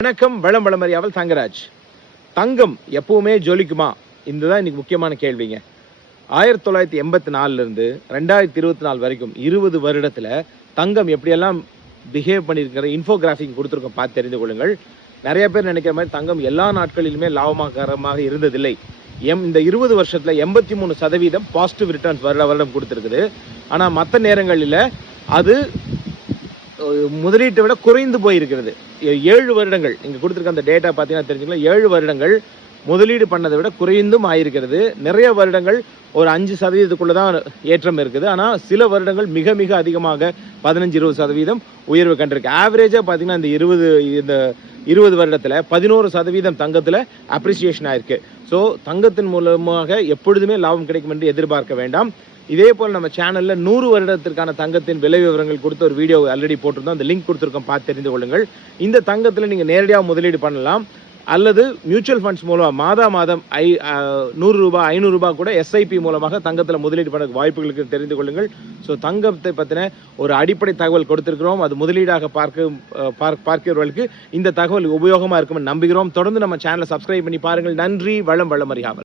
வணக்கம். வளமறியாவல் தங்கராஜ். தங்கம் எப்பவுமே ஜொலிக்குமா? இதுதான் இன்னைக்கு முக்கியமான கேள்விங்க. 1984 இருந்து 2024 வரைக்கும் 20 வருடத்துல தங்கம் எப்படியெல்லாம் பிஹேவ் பண்ணியிருக்கிற இன்ஃபோகிராஃபிக் கொடுத்துருக்கோம், பார்த்து தெரிந்து கொள்ளுங்கள். நிறைய பேர் நினைக்கிற மாதிரி தங்கம் எல்லா நாட்களிலுமே லாபகரமாக இருந்ததில்லை. இந்த 20 வருஷத்துல 83% பாசிட்டிவ் ரிட்டர்ன்ஸ் வருடம் கொடுத்துருக்குது. ஆனால் மற்ற நேரங்களில் அது முதலீட்டை விட குறைந்து போயிருக்கிறது. 7 வருடங்கள் இங்கே கொடுத்துருக்க அந்த டேட்டா பார்த்தீங்கன்னா தெரிஞ்சுக்கலாம். 7 வருடங்கள் முதலீடு பண்ணதை விட குறைந்தும் ஆயிருக்கிறது. நிறைய வருடங்கள் ஒரு 5% தான் ஏற்றம் இருக்குது. ஆனால் சில வருடங்கள் மிக மிக அதிகமாக 15-20% உயர்வு கண்டிருக்கு. ஆவரேஜாக பார்த்தீங்கன்னா இந்த 20 வருடத்தில் 11% தங்கத்தில் அப்ரிசியேஷன் ஆயிருக்கு. ஸோ தங்கத்தின் மூலமாக எப்பொழுதுமே லாபம் கிடைக்கும் என்று எதிர்பார்க்க வேண்டாம். இதே போல் நம்ம சேனல்ல 100 வருடத்திற்கான தங்கத்தின் விலை விவரங்கள் கொடுத்த ஒரு வீடியோ ஆல்ரெடி போட்டிருந்தோம். அந்த லிங்க் கொடுத்துருக்கோம், பார்த்து தெரிந்து கொள்ளுங்கள். இந்த தங்கத்தில் நீங்கள் நேரடியாக முதலீடு பண்ணலாம், அல்லது மியூச்சுவல் ஃபண்ட்ஸ் மூலமாக மாதம் 100 ரூபாய் 500 ரூபாய் கூட எஸ்ஐபி மூலமாக தங்கத்தில் முதலீடு பண்ண வாய்ப்புகளுக்கு தெரிந்து கொள்ளுங்கள். ஸோ தங்கத்தை பற்றின ஒரு அடிப்படை தகவல் கொடுத்துருக்கிறோம். அது முதலீடாக பார்க்கிறவர்களுக்கு இந்த தகவல் உபயோகமாக இருக்கும் நம்புகிறோம். தொடர்ந்து நம்ம சேனலை சப்ஸ்கிரைப் பண்ணி பாருங்கள். நன்றி. வளமறியாவல்.